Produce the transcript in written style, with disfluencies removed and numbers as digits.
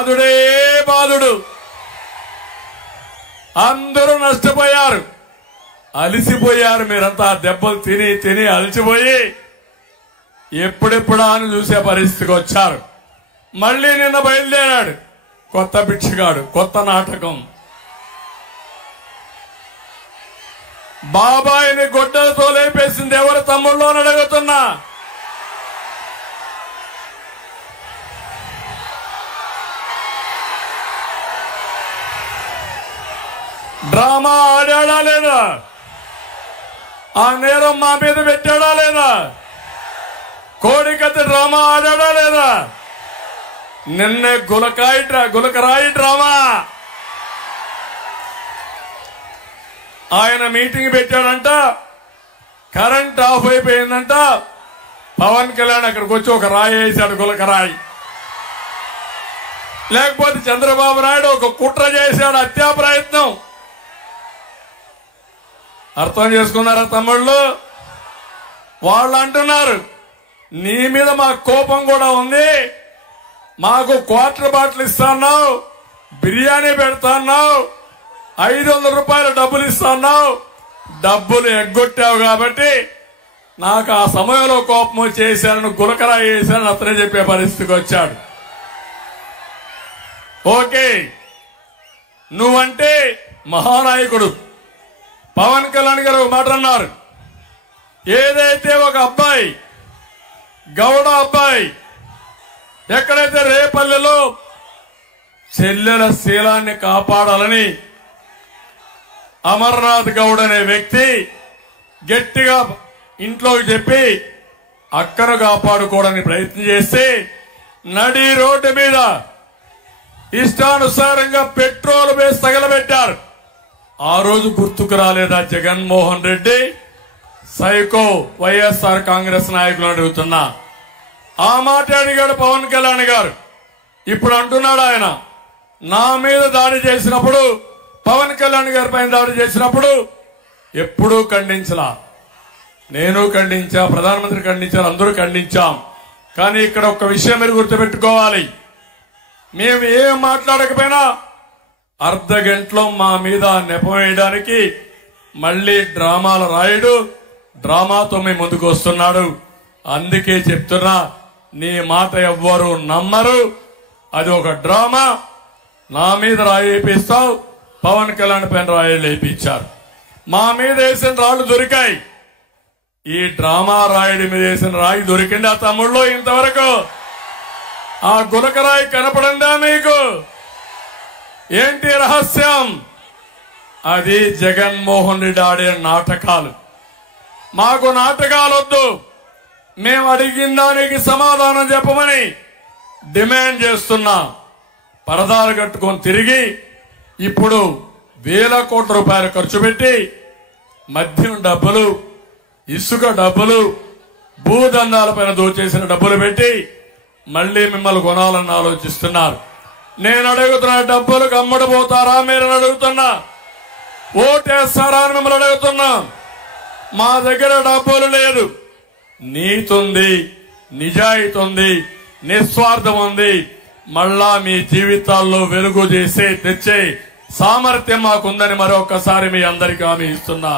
బాధుడే బాధుడు. అందరూ నష్టపోయారు, అలిసిపోయారు. మీరంతా దెబ్బలు తిని తిని అలిసిపోయి ఎప్పుడెప్పుడా అని చూసే పరిస్థితికి వచ్చారు. మళ్లీ నిన్న బయలుదేరాడు కొత్త భిక్షగాడు, కొత్త నాటకం. బాబాయిని గొడ్డలతో లేపేసింది ఎవరు తమ్ముళ్ళు అని అడుగుతున్నా. డ్రామా ఆడాడా లేదా? ఆ నేరం మా మీద పెట్టాడా లేదా? కోడికత్తి డ్రామా ఆడాడా లేదా? నిన్నే గులకరాయి డ్రామా. ఆయన మీటింగ్ పెట్టాడంట, కరెంట్ ఆఫ్ అయిపోయిందంట. పవన్ కళ్యాణ్ అక్కడికి వచ్చి ఒక రాయి వేశాడు, గులకరాయి. లేకపోతే చంద్రబాబు నాయుడు ఒక కుట్ర చేశాడు, హత్యా ప్రయత్నం. అర్థం చేసుకున్నారా తమ్ముళ్ళు? వాళ్ళు అంటున్నారు నీ మీద మాకు కోపం కూడా ఉంది, మాకు క్వార్టర్ బాటిల్ ఇస్తాన్నావు, బిర్యానీ పెడతాన్నావు, 500 రూపాయలు డబ్బులు ఇస్తాన్నావు, డబ్బులు ఎగ్గొట్టావు కాబట్టి నాకు ఆ సమయంలో కోపం చేశాను, గులకరాయి చేశాను అతనే చెప్పే పరిస్థితికి వచ్చాడు. ఓకే, నువ్వంటే మహానాయకుడు. పవన్ కళ్యాణ్ గారు ఒక మాట అన్నారు, ఏదైతే ఒక అబ్బాయి గౌడ అబ్బాయి ఎక్కడైతే రేపల్లెలో చెల్లెల శీలాన్ని కాపాడాలని అమర్నాథ్ గౌడ్ అనే వ్యక్తి గట్టిగా ఇంట్లోకి చెప్పి అక్కను కాపాడుకోవడానికి ప్రయత్నం చేస్తే నడి రోడ్డు మీద ఇష్టానుసారంగా పెట్రోల్ వేసి తగలబెట్టారు. ఆ రోజు గుర్తుకు రాలేదా జగన్మోహన్ రెడ్డి? సైకో వైఎస్ఆర్ కాంగ్రెస్ నాయకులు అడుగుతున్నా. ఆ మాట అడిగాడు పవన్ కళ్యాణ్ గారు. ఇప్పుడు అంటున్నాడు ఆయన, నా మీద దాడి చేసినప్పుడు, పవన్ కళ్యాణ్ గారి పైన దాడి చేసినప్పుడు ఎప్పుడూ ఖండించలా. నేను ఖండించా, ప్రధానమంత్రి ఖండించారు, అందరూ ఖండించాం. కానీ ఇక్కడ ఒక విషయం మీరు గుర్తుపెట్టుకోవాలి, మేము ఏం మాట్లాడకపోయినా అర్ధ గంటలో మా మీద నెపం వేయడానికి మళ్లీ డ్రామాలు రాయుడు, డ్రామాతో మేము ముందుకు వస్తున్నాడు. అందుకే చెప్తున్నా, నీ మాట ఎవ్వరూ నమ్మరు, అది ఒక డ్రామా. నా మీద రాయి వేపిస్తావు, పవన్ కళ్యాణ్ పైన రాయి వేయించారు. మా మీద వేసిన రాళ్లు దొరికాయి, ఈ డ్రామా రాయుడి మీద వేసిన రాయి దొరికింది ఆ తమ్ముళ్ళు ఇంతవరకు? ఆ గులకరాయి కనపడిందా మీకు? ఏంటి రహస్యం? అది జగన్మోహన్ రెడ్డి ఆడే నాటకాలు. మాకు నాటకాలు వద్దు, మేము అడిగిన దానికి సమాధానం చెప్పమని డిమాండ్ చేస్తున్నా. పరదాలు కట్టుకొని తిరిగి ఇప్పుడు వేల కోట్ల రూపాయలు ఖర్చు పెట్టి మద్యం డబ్బులు, ఇసుక డబ్బులు, భూదందాలపైన దోచేసిన డబ్బులు పెట్టి మళ్లీ మిమ్మల్ని కొనాలని ఆలోచిస్తున్నారు. నేను అడుగుతున్న డబ్బులకు అమ్మడిపోతారా మీరు అడుగుతున్నా? ఓటేస్తారా అని మిమ్మల్ని అడుగుతున్నా. మా దగ్గర డబ్బులు లేదు, నీతి ఉంది, నిజాయితీ ఉంది, నిస్వార్థం ఉంది. మళ్ళా మీ జీవితాల్లో వెలుగు తెచ్చే సామర్థ్యం మాకుందని మరొకసారి మీ అందరికీ హామీ ఇస్తున్నా.